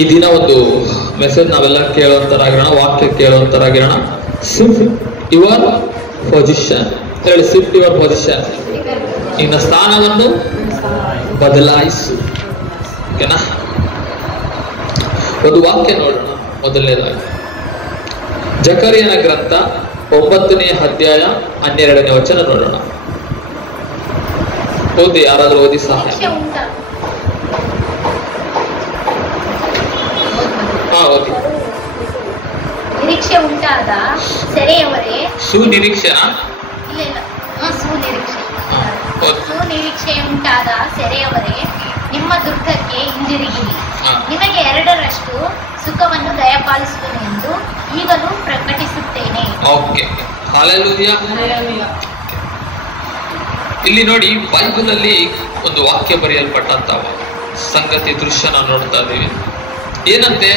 ಈ ದಿನ ಒಂದು ಮೆಸೇಜ್ ನಾವೆಲ್ಲ ಕೇಳುವಂತರಾಗಿರೋಣ, ವಾಕ್ಯ ಕೇಳುವಂತರಾಗಿರೋಣ. ಶಿಫ್ಟ್ ಯುವರ್ ಪೊಸಿಷನ್ ಹೇಳಿ. ಶಿಫ್ಟ್ ಯುವರ್ ಪೊಸಿಷನ್, ನಿನ್ನ ಸ್ಥಾನವನ್ನು ಬದಲಾಯಿಸು. ಓಕೆನಾ? ಒಂದು ವಾಕ್ಯ ನೋಡೋಣ. ಮೊದಲನೇದಾಗಿ ಜಕರಿಯನ ಗ್ರಂಥ 9ನೇ ಅಧ್ಯಾಯ 12ನೇ ವಚನ ನೋಡೋಣ. ಓದಿ, ಯಾರಾದ್ರೂ ಓದಿ ಸಹಾಯ. ಓದಿ. ನಿರೀಕ್ಷೆ ಉಂಟಾದ ಸೆರೆಯವರೇ, ಸುನಿರೀಕ್ಷೆ ಉಂಟಾದ ಸೆರೆಯವರೇ, ನಿಮ್ಮ ದುರ್ಗಕ್ಕೆ ಹಿಂದಿರುಗಿರಿ. ನಿಮಗೆ 2ರಷ್ಟು ಸುಖವನ್ನು ದಯಪಾಲಿಸುವೆನು ಎಂದು ಈಗಲೂ ಪ್ರಕಟಿಸುತ್ತೇನೆ. Okay, hallelujah. ಇಲ್ಲಿ ನೋಡಿ, ಬೈಬಲ್ ಅಲ್ಲಿ ಒಂದು ವಾಕ್ಯ ಬರೆಯಲ್ಪಟ್ಟಂತ ಸಂಗತಿ ದೃಶ್ಯ ನಾವು ನೋಡ್ತಾ ಇದ್ದೀವಿ. ಏನಂತೆ?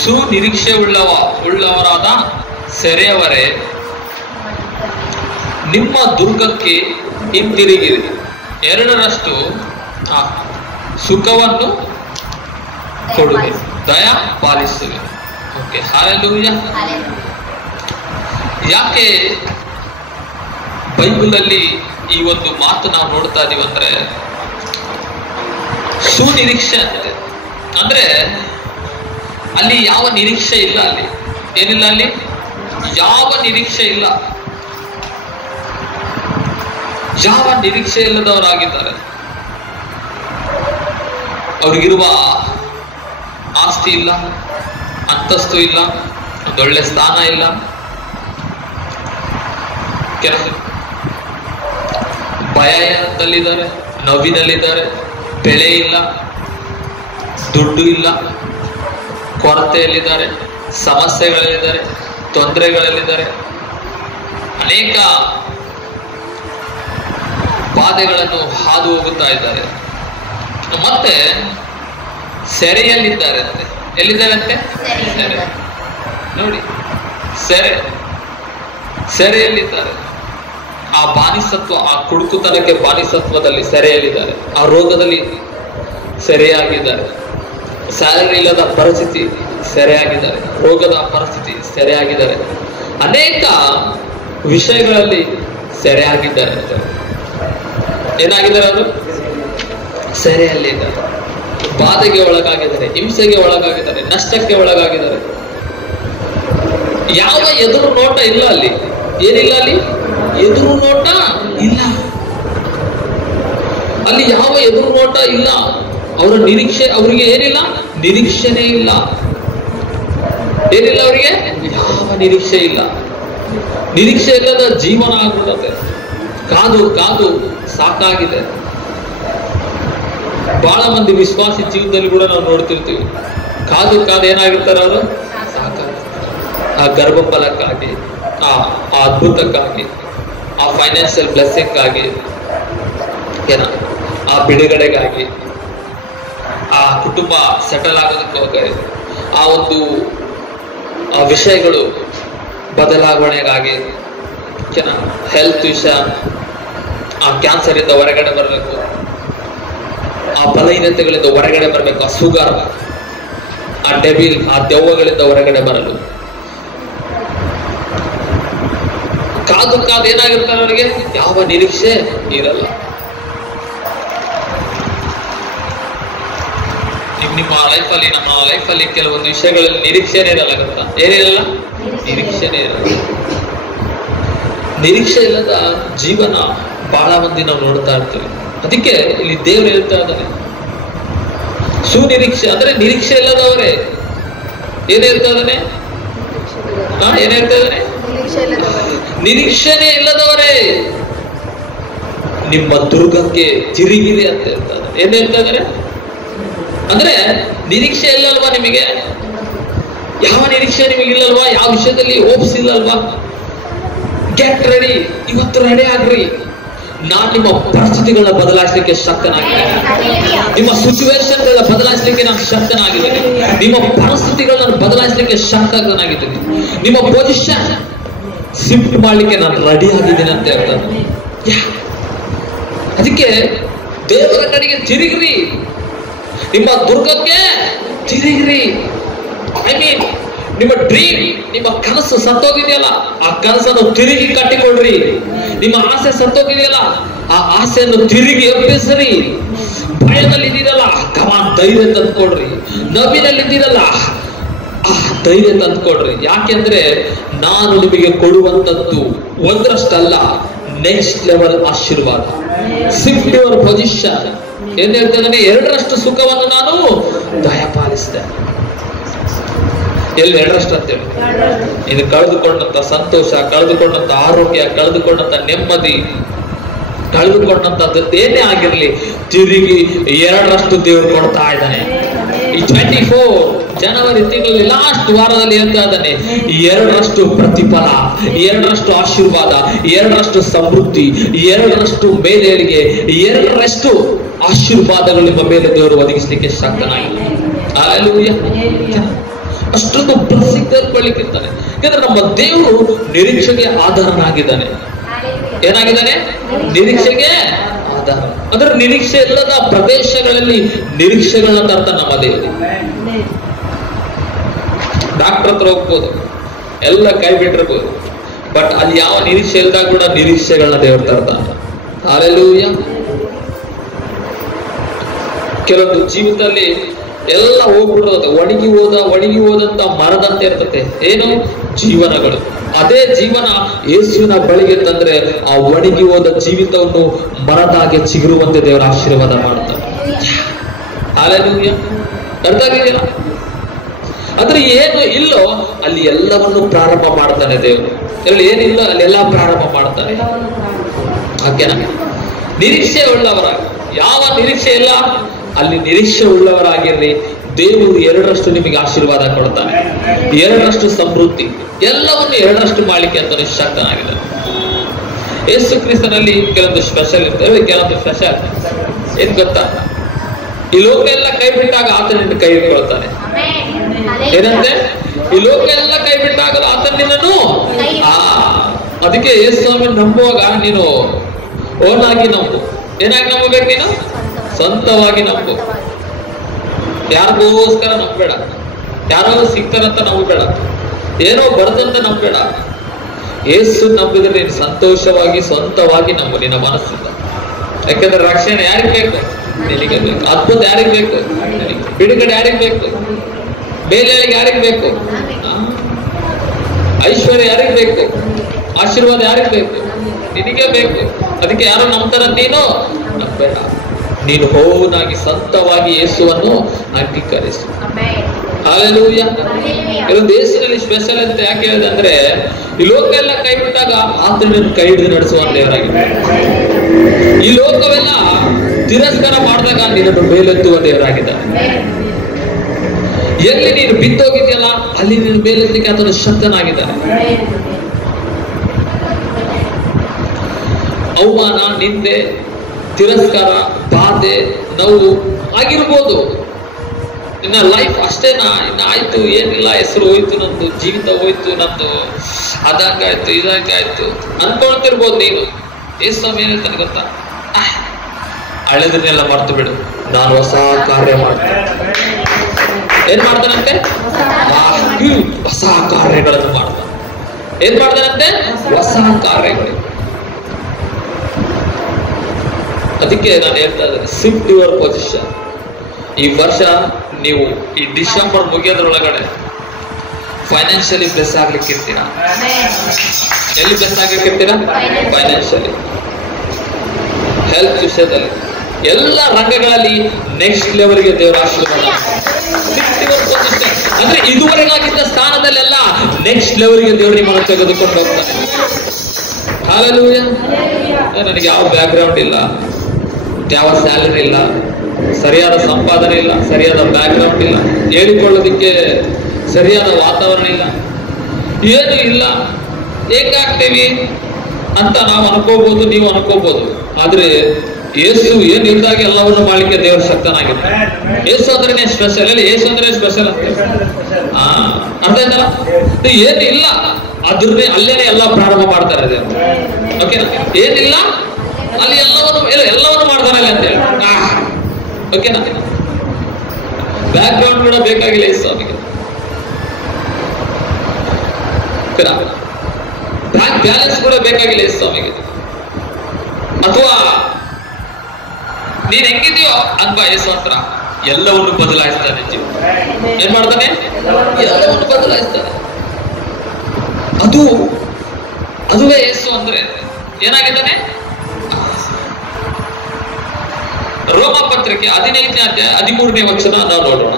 ಸುನಿರೀಕ್ಷೆ ಉಳ್ಳವರಾದ ಸೆರೆಯವರೇ, ನಿಮ್ಮ ದುರ್ಗಕ್ಕೆ ಹಿಂತಿರುಗಿರಿ, 2ರಷ್ಟು ಸುಖವನ್ನು ಕೊಡುವೆ, ದಯ ಪಾಲಿಸುವೆ. Okay, hallelujah. ಯಾಕೆ ಬೈಬಲ್ ಅಲ್ಲಿ ಈ ಒಂದು ಮಾತು ನಾವು ನೋಡ್ತಾ ಇದೀವಿ ಅಂದ್ರೆ, ಸುನಿರೀಕ್ಷೆ ಅಂತೆ ಅಂದ್ರೆ ಅಲ್ಲಿ ಯಾವ ನಿರೀಕ್ಷೆ ಇಲ್ಲ. ಅಲ್ಲಿ ಏನಿಲ್ಲ, ಅಲ್ಲಿ ಯಾವ ನಿರೀಕ್ಷೆ ಇಲ್ಲ. ಯಾವ ನಿರೀಕ್ಷೆ ಇಲ್ಲದವರಾಗಿದ್ದಾರೆ. ಅವ್ರಿಗಿರುವ ಆಸ್ತಿ ಇಲ್ಲ, ಅಂತಸ್ತು ಇಲ್ಲ, ಒಂದೊಳ್ಳೆ ಸ್ಥಾನ ಇಲ್ಲ, ಭಯದಲ್ಲಿದ್ದಾರೆ, ನೋವಿನಲ್ಲಿದ್ದಾರೆ, ಬೆಳೆ ಇಲ್ಲ, ದುಡ್ಡು ಇಲ್ಲ, ಕೊರತೆಯಲ್ಲಿದ್ದಾರೆ, ಸಮಸ್ಯೆಗಳಲ್ಲಿದ್ದಾರೆ, ತೊಂದರೆಗಳಲ್ಲಿದ್ದಾರೆ, ಅನೇಕ ಬಾಧೆಗಳನ್ನು ಹಾದು ಹೋಗುತ್ತಾ ಇದ್ದಾರೆ. ಮತ್ತೆ ಸೆರೆಯಲ್ಲಿದ್ದಾರೆ ಅಂತೆ. ಎಲ್ಲಿದ್ದಾರೆ ಅಂತೆ? ಸೆರೆ. ನೋಡಿ, ಸೆರೆಯಲ್ಲಿದ್ದಾರೆ. ಆ ಬಾನಿಸತ್ವ, ಆ ಕುಡುಕುತನಕ್ಕೆ ಬಾನಿಸತ್ವದಲ್ಲಿ ಸೆರೆಯಲ್ಲಿದ್ದಾರೆ. ಆ ರೋಗದಲ್ಲಿ ಸೆರೆಯಾಗಿದ್ದಾರೆ. ಸ್ಯಾಲರಿ ಇಲ್ಲದ ಪರಿಸ್ಥಿತಿ ಸೆರೆಯಾಗಿದ್ದಾರೆ. ರೋಗದ ಪರಿಸ್ಥಿತಿ ಸೆರೆಯಾಗಿದ್ದಾರೆ. ಅನೇಕ ವಿಷಯಗಳಲ್ಲಿ ಸೆರೆಯಾಗಿದ್ದಾರೆ ಅಂತ. ಏನಾಗಿದ್ದಾರೆ? ಅವರು ಸೆರೆಯಲ್ಲಿದ್ದಾರೆ. ಬಾಧೆಗೆ ಒಳಗಾಗಿದ್ದಾರೆ, ಹಿಂಸೆಗೆ ಒಳಗಾಗಿದ್ದಾರೆ, ನಷ್ಟಕ್ಕೆ ಒಳಗಾಗಿದ್ದಾರೆ. ಯಾವ ಎದುರು ನೋಟ ಇಲ್ಲ ಅಲ್ಲಿ. ಏನಿಲ್ಲ ಅಲ್ಲಿ? ಎದುರು ನೋಟ ಇಲ್ಲ. ಅಲ್ಲಿ ಯಾವ ಎದುರು ನೋಟ ಇಲ್ಲ. ಅವರ ನಿರೀಕ್ಷೆ, ಅವರಿಗೆ ಏನಿಲ್ಲ, ನಿರೀಕ್ಷೆನೇ ಇಲ್ಲ. ಏನಿಲ್ಲ ಅವರಿಗೆ? ಯಾವ ನಿರೀಕ್ಷೆ ಇಲ್ಲ. ನಿರೀಕ್ಷೆ ಇಲ್ಲದ ಜೀವನ ಆಗ್ಬಿಡುತ್ತೆ. ಕಾದು ಕಾದು ಸಾಕಾಗಿದೆ. ಬಹಳ ಮಂದಿ ವಿಶ್ವಾಸಿ ಜೀವನದಲ್ಲಿ ಕೂಡ ನಾವು ನೋಡ್ತಿರ್ತೀವಿ. ಕಾದು ಕಾದು ಏನಾಗಿರ್ತಾರೆ ಅವರು? ಸಾಕಾಗಿದೆ. ಆ ಗರ್ಭಫಲಕ್ಕಾಗಿ, ಆ ಅದ್ಭುತಕ್ಕಾಗಿ, ಆ ಫೈನಾನ್ಷಿಯಲ್ ಬ್ಲೆಸ್ಸಿಂಗ್ ಆಗಿ, ಆ ಬಿಡುಗಡೆಗಾಗಿ, ಆ ಕುಟುಂಬ ಸೆಟಲ್ ಆಗೋದಕ್ಕೋಗಿ, ಆ ಒಂದು ವಿಷಯಗಳು ಬದಲಾವಣೆಗಾಗಿ, ಹೆಲ್ತ್ ವಿಷಯ, ಆ ಕ್ಯಾನ್ಸರ್ ಇಂದ ಹೊರಗಡೆ ಬರಬೇಕು, ಆ ಬಲಹೀನತೆಗಳಿಂದ ಹೊರಗಡೆ ಬರಬೇಕು, ಆ ಶುಗರ್, ಆ ಡೆಬಿಲ್, ಆ ದೆವ್ವಗಳಿಂದ ಹೊರಗಡೆ ಬರಲು ಕಾದು ಕಾದು ಏನಾಗಿರ್ತಾರೆ ಅವರಿಗೆ? ಯಾವ ನಿರೀಕ್ಷೆ ಇರಲ್ಲ. ನಿಮ್ಮ ಲೈಫಲ್ಲಿ, ನಮ್ಮ ಲೈಫಲ್ಲಿ ಕೆಲವೊಂದು ವಿಷಯಗಳಲ್ಲಿ ನಿರೀಕ್ಷೆನೇ ಇರಲ್ಲ. ಗೊತ್ತಾ? ಏನಿರಲ್ಲ? ನಿರೀಕ್ಷೆನೇ ಇರಲ್ಲ. ನಿರೀಕ್ಷೆ ಇಲ್ಲದ ಜೀವನ ಬಹಳ ಮಂದಿ ನಾವು ನೋಡ್ತಾ ಇರ್ತೀವಿ. ಅದಕ್ಕೆ ಇಲ್ಲಿ ದೇವರು ಹೇಳ್ತಾ ಇದ್ದಾನೆ, ಸುನಿರೀಕ್ಷೆ ಅಂದ್ರೆ ನಿರೀಕ್ಷೆ ಇಲ್ಲದವರೇ. ಏನ್ ಹೇಳ್ತಾ ಇದ್ದಾನೆ? ಏನ್ ಹೇಳ್ತಾ ಇದ್ದಾನೆ? ನಿರೀಕ್ಷೆನೇ ಇಲ್ಲದವರೇ ನಿಮ್ಮ ದುರ್ಗಕ್ಕೆ ತಿರುಗಿರಿ ಅಂತ ಹೇಳ್ತಾರೆ. ಏನ್ ಹೇಳ್ತಾ ಇದ್ದಾರೆ ಅಂದ್ರೆ, ನಿರೀಕ್ಷೆ ಇಲ್ಲಲ್ವಾ ನಿಮಗೆ? ಯಾವ ನಿರೀಕ್ಷೆ ನಿಮಗೆ ಇಲ್ಲಲ್ವಾ? ಯಾವ ವಿಷಯದಲ್ಲಿ ಹೋಪ್ಸ್ ಇಲ್ಲಲ್ವಾ? Get ready. ಇವತ್ತು ರೆಡಿ ಆಗ್ರಿ. ನಾನು ನಿಮ್ಮ ಪರಿಸ್ಥಿತಿಗಳನ್ನ ಬದಲಾಯಿಸಲಿಕ್ಕೆ ಶಕ್ತನಾಗಿದ್ದೇನೆ. ನಿಮ್ಮ ಸಿಚುವೇಶನ್ಗಳನ್ನ ಬದಲಾಯಿಸಲಿಕ್ಕೆ ನಾನು ಶಕ್ತನಾಗಿದ್ದೇನೆ. ನಿಮ್ಮ ಪರಿಸ್ಥಿತಿಗಳನ್ನ ಬದಲಾಯಿಸಲಿಕ್ಕೆ ಶಕ್ತನಾಗಿದ್ದೇನೆ. ನಿಮ್ಮ ಪೊಸಿಷನ್ ಶಿಫ್ಟ್ ಮಾಡ್ಲಿಕ್ಕೆ ನಾನು ರೆಡಿ ಆಗಿದ್ದೇನೆ ಅಂತ ಹೇಳ್ತಾರೆ. ಅದಕ್ಕೆ ದೇವರ ಕಡೆಗೆ ತಿರುಗ್ರಿ, ನಿಮ್ಮ ದುರ್ಗಕ್ಕೆ ತಿರುಗ್ರಿ. ಐ ಮೀನ್ ನಿಮ್ಮ ಡ್ರೀಮ್, ನಿಮ್ಮ ಕನಸು ಸತ್ತೋಗಿದೆಯಲ್ಲ, ಆ ಕನಸನ್ನು ತಿರುಗಿ ಕಟ್ಟಿಕೊಡ್ರಿ. ನಿಮ್ಮ ಆಸೆ ಸತ್ತೋಗಿದೆಯಲ್ಲ, ಆ ಆಸೆಯನ್ನು ತಿರುಗಿ ಎಬ್ಬಿಸ್ರಿ. ಭಯದಲ್ಲಿದ್ದೀರಲ್ಲ, ಕಮಾನ್ ಧೈರ್ಯ ತಂದ್ಕೊಡ್ರಿ. ನೋವಿನಲ್ಲಿದ್ದೀರಲ್ಲ, ಆ ಧೈರ್ಯ ತಂದ್ಕೊಡ್ರಿ. ಯಾಕೆಂದ್ರೆ ನಾನು ನಿಮಗೆ ಕೊಡುವಂತದ್ದು ಒಂದರಷ್ಟಲ್ಲ, ನೆಕ್ಸ್ಟ್ ಲೆವೆಲ್ ಆಶೀರ್ವಾದ. Shift your position. ಏನ್ ಹೇಳ್ತಾನೆ? 2ರಷ್ಟು ಸುಖವನ್ನು ನಾನು ದಯಪಾಲಿಸಿದೆ. ಎಲ್ಲಿ 2ರಷ್ಟು ಅಂತೇಳಿ? ಇದು ಕಳೆದುಕೊಂಡಂತ ಸಂತೋಷ, ಕಳೆದುಕೊಂಡಂತ ಆರೋಗ್ಯ, ಕಳೆದುಕೊಂಡಂತ ನೆಮ್ಮದಿ, ಕಳೆದುಕೊಂಡಂತದ್ದು ಏನೇ ಆಗಿರ್ಲಿ, ತಿರುಗಿ 2ರಷ್ಟು ದೇವರು ಕೊಡ್ತಾ ಇದ್ದಾನೆ. ಈ 24 ಜನವರಿ ತಿಂಗಳಲ್ಲಿ ಲಾಸ್ಟ್ ವಾರದಲ್ಲಿ ಹೇಳ್ತಾ ಇದ್ದಾನೆ, 2ರಷ್ಟು ಪ್ರತಿಫಲ, 2ರಷ್ಟು ಆಶೀರ್ವಾದ, 2ರಷ್ಟು ಸಮೃದ್ಧಿ, 2ರಷ್ಟು ಮೇಲೇಳಿಗೆ, 2ರಷ್ಟು ಆಶೀರ್ವಾದಗಳು ನಿಮ್ಮ ಮೇಲೆ ದೇವರು ಒದಗಿಸಲಿಕ್ಕೆ ಶಕ್ತನಾಗಿದ್ದಾನೆ. ಹಲ್ಲೆಲೂಯಾ. ಅಷ್ಟೊಂದು ಪ್ರಸಿದ್ಧಪಡಿಲಿಕ್ಕಿರ್ತಾನೆ. ಯಾಕಂದ್ರೆ ನಮ್ಮ ದೇವರು ನಿರೀಕ್ಷೆಗೆ ಆಧಾರನಾಗಿದ್ದಾನೆ. ಏನಾಗಿದ್ದಾನೆ? ನಿರೀಕ್ಷೆಗೆ ಆಧಾರ. ಅಂದ್ರೆ ನಿರೀಕ್ಷೆ ಇಲ್ಲದ ಪ್ರದೇಶಗಳಲ್ಲಿ ನಿರೀಕ್ಷೆಗಳನ್ನ ತರ್ತ ನಮ್ಮ ದೇವರು. ಡಾಕ್ಟರ್ ಹತ್ರ ಹೋಗ್ಬೋದು, ಎಲ್ಲ ಕೈ ಬಿಟ್ಟಿರ್ಬೋದು, ಬಟ್ ಅಲ್ಲಿ ಯಾವ ನಿರೀಕ್ಷೆ ಇಲ್ದಾಗ ಕೂಡ ನಿರೀಕ್ಷೆಗಳನ್ನ ದೇವರು ತರ್ತಾನೆ. ಹಲ್ಲೆಲೂಯಾ. ಕೆಲವೊಂದು ಜೀವಿತದಲ್ಲಿ ಎಲ್ಲ ಹೋಗ್ಬಿಡೋದು, ಒಣಗಿ ಹೋದಂತ ಮರದಂತೆ ಇರ್ತದೆ. ಏನು? ಜೀವನಗಳು. ಅದೇ ಜೀವನ ಯೇಸುವಿನ ಬಳಿಗೆ ತಂದ್ರೆ ಆ ಒಣಗಿ ಹೋದ ಜೀವಿತವನ್ನು ಮರದಾಗೆ ಚಿಗುರುವಂತೆ ದೇವರ ಆಶೀರ್ವಾದ ಮಾಡ್ತಾರೆ. ಹಲ್ಲೆಲೂಯಾ. ಅರ್ಥ ಆಗಿದೆಯಲ್ಲ? ಆದ್ರೆ ಏನು ಇಲ್ಲೋ ಅಲ್ಲಿ ಎಲ್ಲವನ್ನು ಪ್ರಾರಂಭ ಮಾಡ್ತಾನೆ ದೇವರು. ಏನಿಲ್ಲ ಅಲ್ಲೆಲ್ಲ ಪ್ರಾರಂಭ ಮಾಡ್ತಾನೆ. ಓಕೆನಾ? ನಿರೀಕ್ಷೆ ಉಳ್ಳವರಾಗಿ, ಯಾವ ನಿರೀಕ್ಷೆ ಇಲ್ಲ ಅಲ್ಲಿ ನಿರೀಕ್ಷೆ ಉಳ್ಳವರಾಗಿರ್ರಿ. ದೇವರು 2ರಷ್ಟು ನಿಮಗೆ ಆಶೀರ್ವಾದ ಕೊಡ್ತಾನೆ, 2ರಷ್ಟು ಸಮೃದ್ಧಿ, ಎಲ್ಲವನ್ನು 2ರಷ್ಟು ಮಾಡಲಿಕ್ಕೆ ಅಂತ ಶಕ್ತನಾಗಿದೆ. ಯೇಸು ಕ್ರಿಸ್ತನಲ್ಲಿ ಕೆಲವೊಂದು ಸ್ಪೆಷಲ್ ಇರ್ತವೆ. ಕೆಲವೊಂದು ಸ್ಪೆಷಲ್ ಏನ್ ಗೊತ್ತಾ? ಈ ಲೋಕ ಎಲ್ಲ ಕೈ ಬಿಟ್ಟಾಗ ಆತನ ಕೈ ಇಟ್ಕೊಳ್ತಾನೆ. ಏನಂತೆ? ಈ ಲೋಕ ಎಲ್ಲ ಕೈ ಬಿಟ್ಟಾಗ ಆತನ ನಿನ್ನನ್ನು ಅದಕ್ಕೆ ಯೇಸು ಸ್ವಾಮಿ ನಂಬುವಾಗ ನೀನು ಓನಾಗಿ ನಂಬು. ಏನಾಗಿ ನಂಬಬೇಕು? ನೀನು ಸ್ವಂತವಾಗಿ ನಂಬು. ಯಾರಿಗೋಸ್ಕರ ನಂಬೇಡ, ಯಾರೋ ಸಿಗ್ತಾರಂತ ನಂಬಬೇಡ, ಏನೋ ಬರ್ತಂತ ನಂಬೇಡ. ಯೇಸು ನಂಬಿದ್ರೆ ನೀನು ಸಂತೋಷವಾಗಿ ಸ್ವಂತವಾಗಿ ನಂಬು ನಿನ್ನ ಮನಸ್ಸಿಂದ. ಯಾಕಂದ್ರೆ ರಕ್ಷಣೆ ಯಾರಿಗೆ ಬೇಕು? ನಿನಗೆ ಬೇಕು. ಅದ್ಭುತ ಯಾರಿಗೆ ಬೇಕು? ಬಿಡುಗಡೆ ಯಾರಿಗೆ ಬೇಕು? ಬೇಲೆಗಳಿಗೆ ಯಾರಿಗೆ ಬೇಕು? ಐಶ್ವರ್ಯ ಯಾರಿಗೆ ಬೇಕು? ಆಶೀರ್ವಾದ ಯಾರಿಗೆ ಬೇಕು? ನಿನಗೆ ಬೇಕು. ಅದಕ್ಕೆ ಯಾರು ನಂಬ್ತಾರ? ನೀನು ನಂಬೇಡ. ನೀನು ಹೋಗಿ ಸ್ವಂತವಾಗಿ ಯೇಸುವನ್ನು ಅಂಗೀಕರಿಸು. ಹಲ್ಲೆಲೂಯಾ. ಕೆಲವೊಂದು ಯೇಸುವಿನಲ್ಲಿ ಸ್ಪೆಷಲ್ ಅಂತ ಯಾಕೆ ಹೇಳಿದೆ ಅಂದ್ರೆ, ಈ ಲೋಕ ಎಲ್ಲ ಕೈ ಬಿಟ್ಟಾಗ ಆತನನ್ನು ಕೈ ಹಿಡಿದು ನಡೆಸುವ ದೇವರಾಗಿದೆ. ಈ ಲೋಕವೆಲ್ಲ ತಿರಸ್ಕಾರ ಮಾಡಿದಾಗ ನಿನ್ನನ್ನು ಮೇಲೆತ್ತುವ ದೇವರಾಗಿದ್ದಾನೆ. ಎಲ್ಲಿ ನೀನು ಬಿದ್ದೋಗಿದೆಯಲ್ಲ ಅಲ್ಲಿ ನೀನು ಮೇಲೆತ್ತಲಿಕ್ಕೆ ಆತನು ಶಕ್ತನಾಗಿದ್ದಾನೆ. ಅವಮಾನ, ನಿಂದೆ, ತಿರಸ್ಕಾರ, ಬಾಧೆ, ನೋವು ಆಗಿರ್ಬೋದು. ಇನ್ನ ಲೈಫ್ ಅಷ್ಟೇನಾ? ಇನ್ನ ಆಯ್ತು, ಏನಿಲ್ಲ, ಹೆಸರು ಹೋಯ್ತು, ನಮ್ದು ಜೀವಿತ ಹೋಯ್ತು, ನಮ್ದು ಅದಂಗಾಯ್ತು, ಇದಂಗಾಯ್ತು ಅನ್ಕೊಳ್ತಿರ್ಬೋದು ನೀನು. ಯೇಸು ಸ್ವಾಮಿ ಏನ್ ಹೇಳ್ತಾನೆ ಗೊತ್ತಾ? ಹಳೆದನ್ನೆಲ್ಲ ಮರ್ತು ಬಿಡು, ನಾನು ಹೊಸ ಕಾರ್ಯ ಮಾಡ್ತೇನೆ. ಏನ್ ಮಾಡ್ತಾನಂತೆ? ಹೊಸ ಕಾರ್ಯಗಳನ್ನು ಮಾಡ್ತಾನೆ. ಏನ್ ಮಾಡ್ತಾನಂತೆ? ಹೊಸ ಕಾರ್ಯಗಳು. ಅದಕ್ಕೆ ನಾನು ಹೇಳ್ತಾ ಇದ್ದೇನೆ, ಶಿಫ್ಟ್ ಯುವರ್ ಪೊಸಿಷನ್. ಈ ವರ್ಷ ನೀವು ಈ ಡಿಸೆಂಬರ್ ಮುಗಿಯೋದ್ರೊಳಗಡೆ ಫೈನಾನ್ಷಿಯಲಿ ಬ್ಲೆಸ್ ಆಗ್ಲಿಕ್ಕೆ ಇರ್ತೀರಾ. ಎಲ್ಲಿ ಬ್ಲೆಸ್ ಆಗ್ಲಿಕ್ಕೆ ಇರ್ತೀರಾ? ಫೈನಾನ್ಷಿಯಲಿ, ಹೆಲ್ತ್ ವಿಷಯದಲ್ಲಿ, ಎಲ್ಲ ರಂಗಗಳಲ್ಲಿ ನೆಕ್ಸ್ಟ್ ಲೆವೆಲ್ಗೆ ದೇವರ ಆಶೀರ್ವಾದ. ಅಂದ್ರೆ ಇದುವರೆಗಾಗಿದ್ದ ಸ್ಥಾನದಲ್ಲೆಲ್ಲ ನೆಕ್ಸ್ಟ್ ಲೆವೆಲ್ಗೆ ದೇವರು ನಿಮ್ಮನ್ನು ತೆಗೆದುಕೊಂಡು ಹೋಗ್ತಾನೆ. ಹಲ್ಲೆಲೂಯಾ. ನನಗೆ ಯಾವ ಬ್ಯಾಕ್ ಗ್ರೌಂಡ್ ಇಲ್ಲ, ಯಾವ ಸ್ಯಾಲರಿ ಇಲ್ಲ, ಸರಿಯಾದ ಸಂಪಾದನೆ ಇಲ್ಲ, ಸರಿಯಾದ ಬ್ಯಾಕ್ ಗ್ರೌಂಡ್ ಇಲ್ಲ, ಹೇಳಿಕೊಳ್ಳೋದಿಕ್ಕೆ ಸರಿಯಾದ ವಾತಾವರಣ ಇಲ್ಲ, ಏನು ಇಲ್ಲ, ಹೇಗಾಗ್ತೀವಿ ಅಂತ ನಾವು ಅನ್ಕೋಬಹುದು, ನೀವು ಅನ್ಕೋಬಹುದು. ಆದ್ರೆ ಯೇಸು ಏನ್ ಇದ್ದಾಗ ಎಲ್ಲವನ್ನು ಮಾಡ್ಲಿಕ್ಕೆ ದೇವರ ಶಕ್ತನಾಗಿರ್ತಾರೆ. ಯೇಸು ಅಂದ್ರೆ ಸ್ಪೆಷಲ್. ಅಲ್ಲಿ ಯೇಸು ಅಂದ್ರೆ ಸ್ಪೆಷಲ್ ಅಂತ ಅರ್ಥ ಆಯ್ತಲ್ಲ? ಏನಿಲ್ಲ ಅದ್ರನ್ನೇ ಅಲ್ಲೇನೆ ಎಲ್ಲ ಪ್ರಾರಂಭ ಮಾಡ್ತಾರೆ. ಓಕೆನಾ? ಏನಿಲ್ಲ ಅಲ್ಲಿ ಎಲ್ಲವನ್ನು ಮಾಡ್ತಾನಲ್ಲ ಅಂತ ಹೇಳಿ. ಓಕೆನಾ? ಬ್ಯಾಕ್ ಗ್ರೌಂಡ್ ಕೂಡ ಬೇಕಾಗಿಲ್ಲ ಈ ಸ್ವಾಮಿಗೆ. ಬ್ಯಾಂಕ್ ಬ್ಯಾಲೆನ್ಸ್ ಕೂಡ ಬೇಕಾಗಿಲ್ಲ ಈ ಸ್ವಾಮಿಗೆ. ಅಥವಾ ನೀನ್ ಹೆಂಗಿದೆಯೋ ಅನ್ಬಾ ಯೇಸು ಹತ್ರ ಎಲ್ಲವನ್ನು ಬದಲಾಯಿಸ್ತಾನೆ. ಜೀವ ಏನ್ ಮಾಡ್ತಾನೆ? ಎಲ್ಲವನ್ನು ಬದಲಾಯಿಸ್ತಾನೆ. ಅದುವೇ ಯೇಸು ಅಂದ್ರೆ ಏನಾಗಿದ್ದಾನೆ? ರೋಮ ಪತ್ರಿಕೆ 15ನೇ ಅಧ್ಯಾಯ 13ನೇ ವಚನ ನಾವು ನೋಡೋಣ.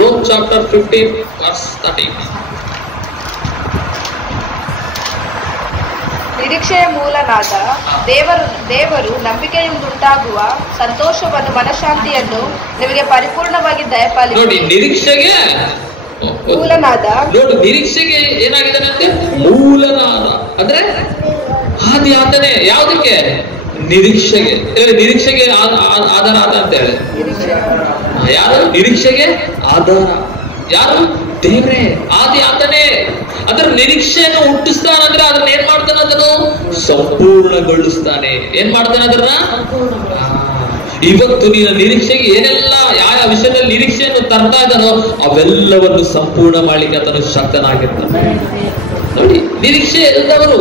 Rome chapter 15 verse 13. ನಿರೀಕ್ಷೆಯ ಮೂಲನಾದ ದೇವರು ನಂಬಿಕೆಯಿಂದುಂಟಾಗುವ ಸಂತೋಷವನ್ನು ಮನಃಶಾಂತಿಯನ್ನು ನಿಮಗೆ ಪರಿಪೂರ್ಣವಾಗಿ ದಯಪಾಲಿಸಿ. ನೋಡಿ, ನಿರೀಕ್ಷೆಗೆ ಮೂಲನಾದ, ನೋಡಿ ನಿರೀಕ್ಷೆಗೆ ಏನಾಗಿದ್ದಾನೆ ಅಂತೆ? ಮೂಲನಾದ ಅಂದ್ರೆ ಆದಿ ಆತನೇ. ಯಾವುದಕ್ಕೆ? ನಿರೀಕ್ಷೆಗೆ. ನಿರೀಕ್ಷೆಗೆ ಆಧಾರ ಆದ ಅಂತ ಹೇಳಿ. ಯಾರು ನಿರೀಕ್ಷೆಗೆ ಆಧಾರ? ಯಾರು? ದೇವ್ರೇ, ಆದಿ ಆತನೇ. ಅದರ ನಿರೀಕ್ಷೆಯನ್ನು ಹುಟ್ಟಿಸ್ತಾನಂದ್ರೆ ಅದನ್ನ ಏನ್ ಮಾಡ್ತಾನೆ? ಅದನ್ನು ಸಂಪೂರ್ಣಗೊಳಿಸ್ತಾನೆ. ಏನ್ ಮಾಡ್ತಾನೆ ಅದನ್ನ? ಇವತ್ತು ನಿನ್ನ ನಿರೀಕ್ಷೆಗೆ ಏನೆಲ್ಲ ಯಾವ ವಿಷಯದಲ್ಲಿ ನಿರೀಕ್ಷೆಯನ್ನು ತರ್ತಾ ಇದ್ದಾನೋ ಅವೆಲ್ಲವನ್ನು ಸಂಪೂರ್ಣ ಮಾಡ್ಲಿಕ್ಕೆ ಅದನ್ನು ಶಕ್ತನಾಗಿರ್ತಾನೆ. ನೋಡಿ, ನಿರೀಕ್ಷೆ ಎಲ್ಲವರು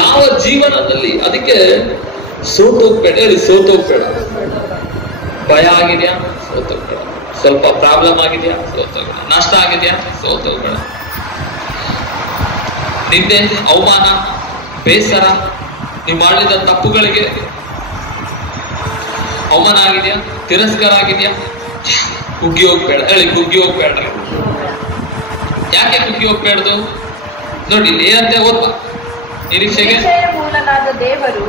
ಯಾವ ಜೀವನದಲ್ಲಿ, ಅದಕ್ಕೆ ಸೋತೋಗ್ಬೇಡ. ಹೇಳಿ, ಸೋತೋಗ್ಬೇಡ. ಭಯ ಆಗಿದೆಯಾ? ಸೋತೋಗ್ಬೇಡ. ಸ್ವಲ್ಪ ಪ್ರಾಬ್ಲಮ್ ಆಗಿದೆಯಾ? ಸೋತೋಗ್ಬೇಡ. ನಷ್ಟ ಆಗಿದೆಯಾ? ಸೋತೋಗ್ಬೇಡ. ನಿಂದೆ, ಅವಮಾನ, ಬೇಸರ, ನೀವು ಮಾಡಿದ ತಪ್ಪುಗಳಿಗೆ ಅವಮಾನ ಆಗಿದೆಯಾ? ತಿರಸ್ಕಾರ ಆಗಿದೆಯಾ? ಕುಗ್ಗಿ ಹೋಗ್ಬೇಡ. ಹೇಳಿ, ಕುಗ್ಗಿ ಹೋಗ್ಬೇಡ್ರಿ. ಯಾಕೆ ಕುಗ್ಗಿ ಹೋಗ್ಬೇಡ್ದು? ನೋಡಿ, ಏನಂತೆ ಓದ್ಬಾ. ನಿರೀಕ್ಷೆಗೆ ಮೂಲನಾದ ದೇವರು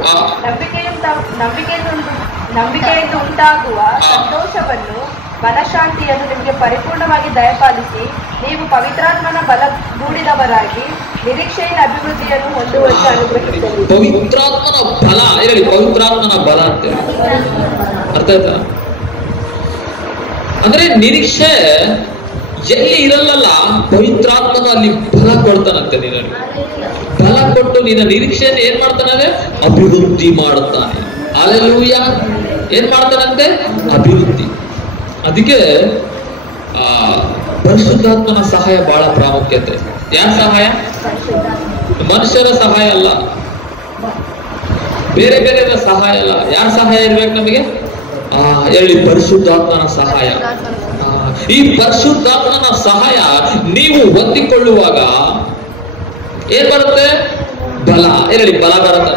ನಂಬಿಕೆಯಿಂದ ಉಂಟಾಗುವ ಸಂತೋಷವನ್ನು ಮನಃಶಾಂತಿಯನ್ನು ನಿಮಗೆ ಪರಿಪೂರ್ಣವಾಗಿ ದಯಪಾಲಿಸಿ ನೀವು ಪವಿತ್ರಾತ್ಮನ ಬಲಗೂಡಿದವರಾಗಿ ನಿರೀಕ್ಷೆಯ ಅಭಿವೃದ್ಧಿಯನ್ನು ಹೊಂದುವಂತೆ ಅನುಗ್ರಹಿಸಿದರು. ಪವಿತ್ರಾತ್ಮನ ಬಲ. ಹೇಳಿ, ಪವಿತ್ರಾತ್ಮನ ಬಲ ಅಂತ ಅರ್ಥ ಆಯ್ತಾ? ಅಂದ್ರೆ ನಿರೀಕ್ಷೆ ಎಲ್ಲಿ ಇರಲ್ಲ, ಪವಿತ್ರಾತ್ಮನ ಅಲ್ಲಿ ಬಲ ಕೊಡ್ತಾನಂತೆ. ನಿನಗೆ ಬಲ ಕೊಟ್ಟು ನಿನ್ನ ನಿರೀಕ್ಷೆಯನ್ನು ಏನ್ ಮಾಡ್ತಾನೆ? ಅಭಿವೃದ್ಧಿ ಮಾಡುತ್ತಾನೆ. ಹಲ್ಲೆಲೂಯಾ. ಏನ್ ಮಾಡ್ತಾನಂತೆ? ಅಭಿವೃದ್ಧಿ. ಅದಕ್ಕೆ ಪರಿಶುದ್ಧಾತ್ಮನ ಸಹಾಯ ಬಹಳ ಪ್ರಾಮುಖ್ಯತೆ. ಯಾರ ಸಹಾಯ? ಮನುಷ್ಯರ ಸಹಾಯ ಅಲ್ಲ, ಬೇರೆ ಬೇರೆ ಸಹಾಯ ಅಲ್ಲ. ಯಾರ ಸಹಾಯ ಇರ್ಬೇಕು ನಮಗೆ? ಹೇಳಿ, ಪರಿಶುದ್ಧಾತ್ಮನ ಸಹಾಯ. ಈ ಪರಿಶುದ್ಧಾತ್ಮನ ಸಹಾಯ ನೀವು ಹೊಂದಿಕೊಳ್ಳುವಾಗ ಏನ್ ಬರುತ್ತೆ? ಬಲ. ಹೇಳಿ, ಬಲ ಬರುತ್ತೆ.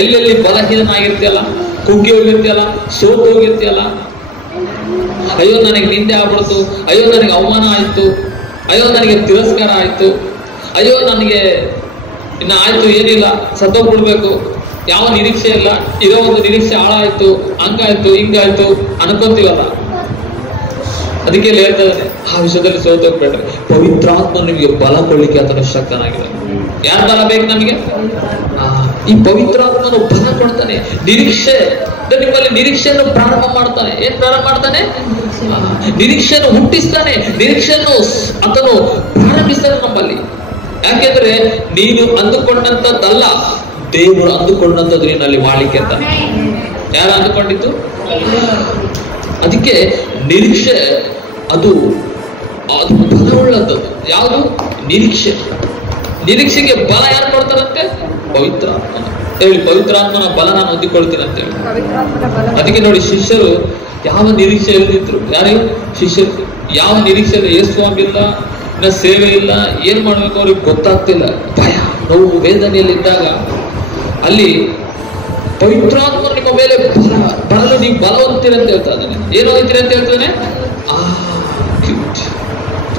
ಎಲ್ಲೆಲ್ಲಿ ಬಲಹೀನಾಗಿರ್ತೀಯಲ್ಲ, ಕುಗ್ಗಿ ಹೋಗಿರ್ತೀಯಲ್ಲ, ಸೋತು ಹೋಗಿರ್ತೀಯಲ್ಲ, ಅಯ್ಯೋ ನನಗೆ ನಿಂದೆ ಆಗ್ಬಿಡ್ತು, ಅಯ್ಯೋ ನನಗೆ ಅವಮಾನ ಆಯ್ತು, ಅಯ್ಯೋ ನನಗೆ ತಿರಸ್ಕಾರ ಆಯ್ತು, ಅಯ್ಯೋ ನನಗೆ ಇನ್ನ ಆಯ್ತು, ಏನಿಲ್ಲ, ಸತ್ತೋಗ್ಬಿಡ್ಬೇಕು, ಯಾವ ನಿರೀಕ್ಷೆ ಇಲ್ಲ, ಇರೋ ಒಂದು ನಿರೀಕ್ಷೆ ಹಾಳಾಯ್ತು, ಹಂಗಾಯ್ತು ಹಿಂಗಾಯ್ತು ಅನ್ಕೊಂತೀವಲ್ಲ. ಅದಕ್ಕೆ ಹೇಳ್ತಾರೆ, ಆ ವಿಷಯದಲ್ಲಿ ಸೋತೋಗ್ಬೇಡ್ರಿ. ಪವಿತ್ರಾತ್ಮ ನಿಮಗೆ ಬಲ ಕೊಡ್ಲಿಕ್ಕೆ ಆತನ ಶಕ್ತನಾಗಿದೆ. ಯಾರ ಬಲ ಬೇಕು ನಮಗೆ? ಈ ಪವಿತ್ರಾತ್ಮನು ಬಲ ಕೊಡ್ತಾನೆ. ನಿರೀಕ್ಷೆ ನಿಮ್ಮಲ್ಲಿ ನಿರೀಕ್ಷೆಯನ್ನು ಪ್ರಾರಂಭ ಮಾಡ್ತಾನೆ. ಏನ್ ಪ್ರಾರಂಭ ಮಾಡ್ತಾನೆ? ನಿರೀಕ್ಷೆಯನ್ನು ಹುಟ್ಟಿಸ್ತಾನೆ. ನಿರೀಕ್ಷೆಯನ್ನು ಆತನು ಪ್ರಾರಂಭಿಸ್ತಾನೆ ನಮ್ಮಲ್ಲಿ. ಯಾಕೆಂದ್ರೆ ನೀನು ಅಂದುಕೊಂಡಂತದ್ದಲ್ಲ, ದೇವರು ಅಂದುಕೊಂಡಂತದ್ದು ನೀನಲ್ಲಿ ಮಾಡ್ಲಿಕ್ಕೆ ಅಂತ. ಯಾರು ಅಂದುಕೊಂಡಿದ್ದು? ಅದಕ್ಕೆ ನಿರೀಕ್ಷೆ ಅದು ಬಲವುಳ್ಳದ್ದು. ಯಾವುದು? ನಿರೀಕ್ಷೆ. ನಿರೀಕ್ಷೆಗೆ ಬಲ ಯಾರು ಕೊಡ್ತಾರಂತೆ? ಪವಿತ್ರಾತ್ಮನ. ಹೇಳಿ, ಪವಿತ್ರಾತ್ಮನ ಬಲ ನಾನು ಹೊಂದಿಕೊಳ್ತೀನಿ ಅಂತ ಹೇಳಿ. ಅದಕ್ಕೆ ನೋಡಿ, ಶಿಷ್ಯರು ಯಾವ ನಿರೀಕ್ಷೆಯಲ್ಲಿ ನಿಂತರು? ಯಾರು ಶಿಷ್ಯರು? ಯಾವ ನಿರೀಕ್ಷೆಯಲ್ಲಿ? ಯೇಸ್ವಾಮಿ ಇಲ್ಲ, ಇನ್ನ ಸೇವೆ ಇಲ್ಲ, ಏನ್ ಮಾಡ್ಬೇಕು ಅವ್ರಿಗೆ ಗೊತ್ತಾಗ್ತಿಲ್ಲ. ಭಯ, ನೋವು, ವೇದನೆಯಲ್ಲಿದ್ದಾಗ ಅಲ್ಲಿ ಪವಿತ್ರಾತ್ಮ ನಿಮ್ಮ ಮೇಲೆ ಬರಲು ನೀವು ಬಲ ಹೊಂದ್ತೀರಿ ಅಂತ ಹೇಳ್ತಾ ಇದ್ದಾನೆ. ಏನು ಹೊಂದ್ತೀರಿ ಅಂತ ಹೇಳ್ತಾನೆ?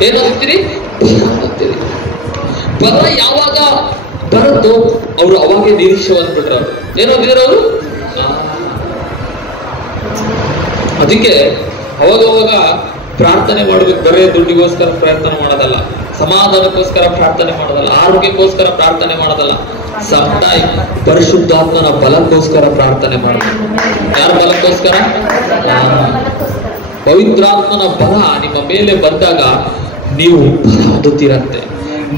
ಏನು ಹೊಂದ್ತೀರಿ? ಬಲ ಹೊಂದ್ತೀರಿ. ಬಲ ಯಾವಾಗ ಬರುತ್ತೋ ಅವರು ಅವಾಗೆ ನಿರೀಕ್ಷೆ ಹೊಂದ್ಬಿಟ್ರು. ಅವರು ಏನು ಹೊಂದಿದ್ರು ಅವರು? ಅದಕ್ಕೆ ಅವಾಗವಾಗ ಪ್ರಾರ್ಥನೆ ಮಾಡಬೇಕು. ಬರೇ ದುಡ್ಡಿಗೋಸ್ಕರ ಪ್ರಾರ್ಥನೆ ಮಾಡೋದಲ್ಲ, ಸಮಾಧಾನಕ್ಕೋಸ್ಕರ ಪ್ರಾರ್ಥನೆ ಮಾಡೋದಲ್ಲ, ಆರೋಗ್ಯಕ್ಕೋಸ್ಕರ ಪ್ರಾರ್ಥನೆ ಮಾಡೋದಲ್ಲ. ಸಮಟೈಮ್ ಪರಿಶುದ್ಧಾತ್ಮನ ಬಲಕ್ಕೋಸ್ಕರ ಪ್ರಾರ್ಥನೆ ಮಾಡಬೇಕು. ಯಾರ ಬಲಕ್ಕೋಸ್ಕರ? ಪವಿತ್ರಾತ್ಮನ ಬಲ ನಿಮ್ಮ ಮೇಲೆ ಬಂದಾಗ ನೀವು ಬಲ ಹೊಂದುತ್ತೀರಂತೆ.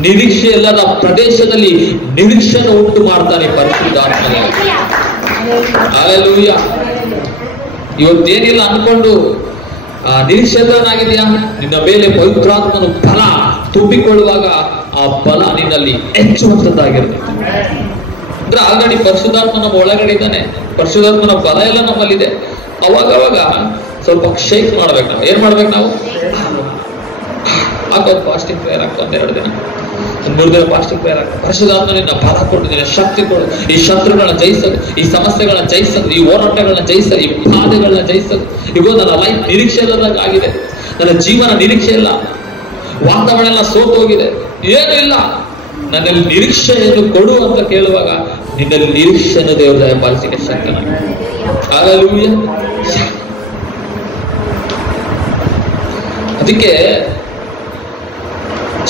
ನಿರೀಕ್ಷೆ ಇಲ್ಲದ ಪ್ರದೇಶದಲ್ಲಿ ನಿರೀಕ್ಷೆಯನ್ನು ಉಂಟು ಮಾಡ್ತಾನೆ ಪರಿಶುದ್ಧಾತ್ಮ. ಹಲ್ಲೆಲೂಯಾ. ಇವತ್ತೇನಿಲ್ಲ ಅನ್ಕೊಂಡು ನಿರೀಕ್ಷಿತನಾಗಿದೆಯಾ? ನಿನ್ನ ಮೇಲೆ ಪವಿತ್ರಾತ್ಮನು ಫಲ ತುಂಬಿಕೊಳ್ಳುವಾಗ ಆ ಫಲ ನಿನ್ನಲ್ಲಿ ಹೆಚ್ಚುವಂತದ್ದಾಗಿರುತ್ತೆ. ಅಂದ್ರೆ ಆಲ್ರೆಡಿ ಪರಿಶುದ್ಧಾತ್ಮ ನಮ್ಮ ಒಳಗಡೆ ಇದ್ದಾನೆ, ಪರಿಶುದ್ಧಾತ್ಮನ ಫಲ ಎಲ್ಲ ನಮ್ಮಲ್ಲಿದೆ. ಅವಾಗ ಸ್ವಲ್ಪ ಶೇಕ್ ಮಾಡ್ಬೇಕು. ನಾವು ಏನ್ ಮಾಡ್ಬೇಕು? ನಾವು ಹಾಕೋದು ಫಾಸ್ಟಿಂಗ್ ಪ್ರೇಯರ್ ಹಾಕೋ, 1-2 ದಿನ 3 ದಿನ ಫಾಸ್ಟಿಂಗ್ ಪ್ರೇಯರ್ ಹಾಕೋ. ಪರಿಶುದ್ಧಾತ್ಮ ನಿನ್ನ ಫಲ ಕೊಟ್ಟಿದ್ದೀನಿ, ಶಕ್ತಿ ಕೊಡು. ಈ ಶತ್ರುಗಳನ್ನ ಜಯಿಸೋದು, ಈ ಸಮಸ್ಯೆಗಳನ್ನ ಜಯಿಸೋದು, ಈ ಹೋರಾಟಗಳನ್ನ ಜಯಿಸೋದು, ಈ ಬಾಧೆಗಳನ್ನ ಜಯಿಸೋದು. ಈಗ ನನ್ನ ಲೈಫ್ ನಿರೀಕ್ಷೆ ಇಲ್ಲದಾಗ ಆಗಿದೆ, ನನ್ನ ಜೀವನ ನಿರೀಕ್ಷೆ ಇಲ್ಲ, ವಾತಾವರಣ ಎಲ್ಲ ಸೋತೋಗಿದೆ, ಏನೂ ಇಲ್ಲ, ನನ್ನಲ್ಲಿ ನಿರೀಕ್ಷೆಯನ್ನು ಕೊಡು ಅಂತ ಕೇಳುವಾಗ ನಿನ್ನಲ್ಲಿ ನಿರೀಕ್ಷೆಯನ್ನು ದೇವರು ದಯಪಾಲಿಸಲಿಕ್ಕೆ ಶಕ್ತನಾಗಿದೆ. ಹಲ್ಲೆಲೂಯಾ. ಅದಕ್ಕೆ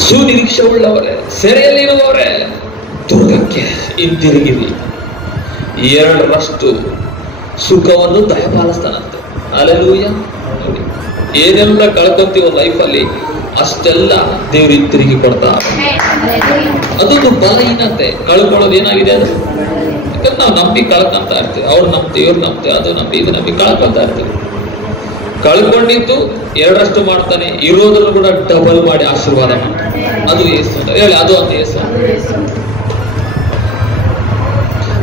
ಸುನಿರೀಕ್ಷೆ ಉಳ್ಳವರೇ, ಸೆರೆಯಲ್ಲಿರುವವರೇ, ದುರ್ಗಕ್ಕೆ ಹಿಂತಿರುಗಿರಿ. 2ರಷ್ಟು ಸುಖವನ್ನು ದಯಪಾಲಿಸ್ತಾನಂತೆ. ಹಲ್ಲೆಲೂಯಾ. ನೋಡಿ, ಏನೆಲ್ಲ ಕಳ್ಕೊಂತೀವೋ ಲೈಫಲ್ಲಿ ಅಷ್ಟೆಲ್ಲ ದೇವರು ಹಿಂತಿರುಗಿ ಕೊಡ್ತಾರೆ. ಅದೊಂದು ಬಲಹೀನತೆ. ಕಳ್ಕೊಳ್ಳೋದು ಏನಾಗಿದೆ ಅದು? ಯಾಕಂದ್ರೆ ನಾವು ನಂಬಿ ಕಳ್ಕೊಂತ ಇರ್ತೀವಿ. ಅವ್ರು ನಂಬ್ತೀವಿ, ಇವ್ರು ನಂಬ್ತೀವಿ, ಅದು ನಂಬಿ ಇದು ನಂಬಿ ಕಳ್ಕೊಂತ ಇರ್ತೀವಿ. ಕಳ್ಕೊಂಡಿದ್ದು 2ರಷ್ಟು ಮಾಡ್ತಾನೆ, ಇರೋದ್ರಲ್ಲೂ ಕೂಡ ಡಬಲ್ ಮಾಡಿ ಆಶೀರ್ವಾದ ಮಾಡ್ತಾನೆ. ಅದು ಯೇಸು ಹೇಳಿ, ಅದು ಅಂತ ಯೇಸು.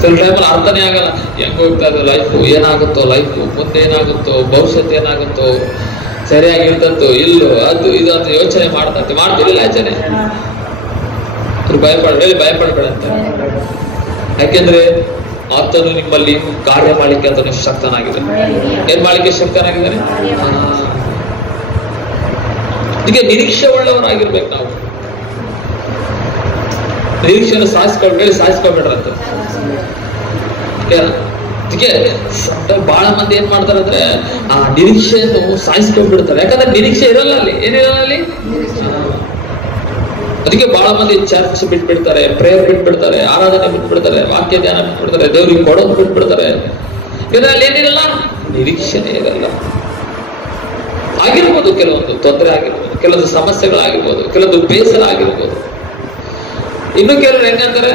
ಸ್ವಲ್ಪ ಟೈಮಲ್ಲಿ ಅರ್ಥನೇ ಆಗಲ್ಲ, ಹೆಂಗ್ ಹೋಗ್ತಾ ಇದೆ ಲೈಫು, ಏನಾಗುತ್ತೋ ಲೈಫು, ಮುಂದೆ ಏನಾಗುತ್ತೋ, ಭವಿಷ್ಯತ್ ಏನಾಗುತ್ತೋ, ಸರಿಯಾಗಿರ್ತಂತೋ ಇಲ್ಲೋ, ಅದು ಇದು ಅಂತ ಯೋಚನೆ ಮಾಡ್ತಿರ್ಲಿಲ್ಲ ಯೋಚನೆ. ಭಯಪಡಬೇಡ ಅಂತ. ಯಾಕೆಂದ್ರೆ ಆತನು ನಿಮ್ಮಲ್ಲಿ ಕಾರ್ಯ ಮಾಡಲಿಕ್ಕೆ ಆತನು ಶಕ್ತನಾಗಿದೆ. ಏನ್ ಮಾಡಲಿಕ್ಕೆ ಶಕ್ತನಾಗಿದ್ದಾನೆ? ಇದಕ್ಕೆ ನಿರೀಕ್ಷೆ ಉಳ್ಳವರಾಗಿರ್ಬೇಕು ನಾವು. ನಿರೀಕ್ಷೆಯನ್ನು ಸಾಧಿಸ್ಕೊಳ್ಬೇಡ್ರಂತ. ಅದಕ್ಕೆ ಬಹಳ ಮಂದಿ ಏನ್ ಮಾಡ್ತಾರೆ ಅಂದ್ರೆ ಆ ನಿರೀಕ್ಷೆಯನ್ನು ಸಾಧಿಸ್ಕೊಂಡ್ಬಿಡ್ತಾರೆ. ಯಾಕಂದ್ರೆ ನಿರೀಕ್ಷೆ ಇರಲ್ಲ ಅಲ್ಲಿ, ಏನಿರಲ್ಲ ಅಲ್ಲಿ. ಅದಕ್ಕೆ ಬಹಳ ಮಂದಿ ಚರ್ಚ್ ಬಿಟ್ಬಿಡ್ತಾರೆ, ಪ್ರೇಯರ್ ಬಿಟ್ಬಿಡ್ತಾರೆ, ಆರಾಧನೆ ಬಿಟ್ಬಿಡ್ತಾರೆ, ವಾಕ್ಯ ಧ್ಯಾನ ಬಿಟ್ಬಿಡ್ತಾರೆ, ದೇವ್ರಿಗೆ ಕೊಡೋದು ಬಿಟ್ಬಿಡ್ತಾರೆ. ಇದರಲ್ಲಿ ಏನಿರಲ್ಲ, ನಿರೀಕ್ಷೆನೇ ಇರಲ್ಲ. ಆಗಿರ್ಬೋದು, ಕೆಲವೊಂದು ತೊಂದರೆ ಆಗಿರ್ಬೋದು, ಕೆಲವೊಂದು ಸಮಸ್ಯೆಗಳಾಗಿರ್ಬೋದು, ಕೆಲವೊಂದು ಬೇಸರ ಆಗಿರ್ಬೋದು. ಇನ್ನು ಕೆಲವರು ಹೆಂಗಂತಾರೆ,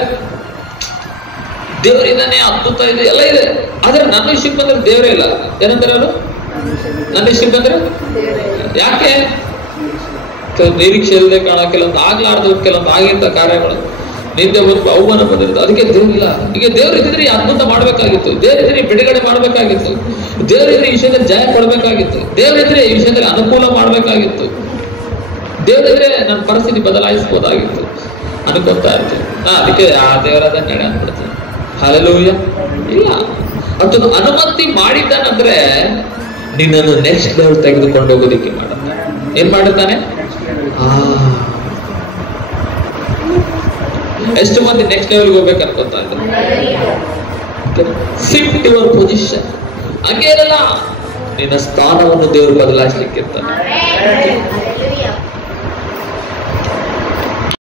ದೇವರಿಂದಾನೆ ಅದ್ಭುತ ಇದೆ, ಎಲ್ಲ ಇದೆ, ಆದ್ರೆ ನನ್ನ ವಿಷಯಕ್ಕೆ ಬಂದ್ರೆ ದೇವರೇ ಇಲ್ಲ. ಏನಂತಾರೆ ಅವರು? ನನ್ನ ವಿಷಯಕ್ಕೆ ಬಂದ್ರೆ ಯಾಕೆ? ಕೆಲವೊಂದು ನಿರೀಕ್ಷೆ ಇಲ್ಲದೆ ಕಾಣ, ಕೆಲವೊಂದು ಆಗ್ಲಾರ್ದು, ಕೆಲವೊಂದು ಆಗಿರ್ತ ಕಾರ್ಯಗಳು, ನಿಂದೆ ಬಂದು ಅವಮಾನ ಬಂದಿರುತ್ತೆ. ಅದಕ್ಕೆ ದೇವರಿಲ್ಲ. ಈಗ ದೇವ್ರು ಇದ್ರೆ ಅದ್ಭುತ ಮಾಡ್ಬೇಕಾಗಿತ್ತು, ದೇವರಿದ್ರೆ ಬಿಡುಗಡೆ ಮಾಡ್ಬೇಕಾಗಿತ್ತು, ದೇವರಿದ್ರೆ ಈ ವಿಷಯದಲ್ಲಿ ಜಯ ಕೊಡ್ಬೇಕಾಗಿತ್ತು, ದೇವರಿದ್ರೆ ಈ ವಿಷಯದಲ್ಲಿ ಅನುಕೂಲ ಮಾಡ್ಬೇಕಾಗಿತ್ತು, ದೇವರಿದ್ರೆ ನನ್ನ ಪರಿಸ್ಥಿತಿ ಬದಲಾಯಿಸಬಹುದಾಗಿತ್ತು ಅನ್ಕೊಂತಾ ಇರ್ತೀನಿ. ಅದಕ್ಕೆ ಆ ದೇವರಾದ ನಡೆ ಅಂದ್ಬಿಡ್ತೀನಿ. ಹಲ್ಲೆಲೂಯಾ. ಇಲ್ಲ, ಅದನ್ನು ಅನುಮತಿ ಮಾಡಿದ್ದಾನಂದ್ರೆ ನಿನ್ನನ್ನು ನೆಕ್ಸ್ಟ್ ಲೆವೆಲ್ ತೆಗೆದುಕೊಂಡು ಹೋಗೋದಿಕ್ಕೆ ಮಾಡುತ್ತಾನೆ. ಏನ್ ಮಾಡುತ್ತಾನೆ? ಎಷ್ಟು ಮಂದಿ ನೆಕ್ಸ್ಟ್ ಲೆವೆಲ್ಗೆ ಹೋಗ್ಬೇಕು ಅನ್ಕೊಂತ ಇದ್ದಾರೆ? Shift your position. ಹಂಗೇನಲ್ಲ, ನಿನ್ನ ಸ್ಥಾನವನ್ನು ದೇವರು ಬದಲಾಯಿಸ್ಲಿಕ್ಕೆ ಇರ್ತಾನೆ.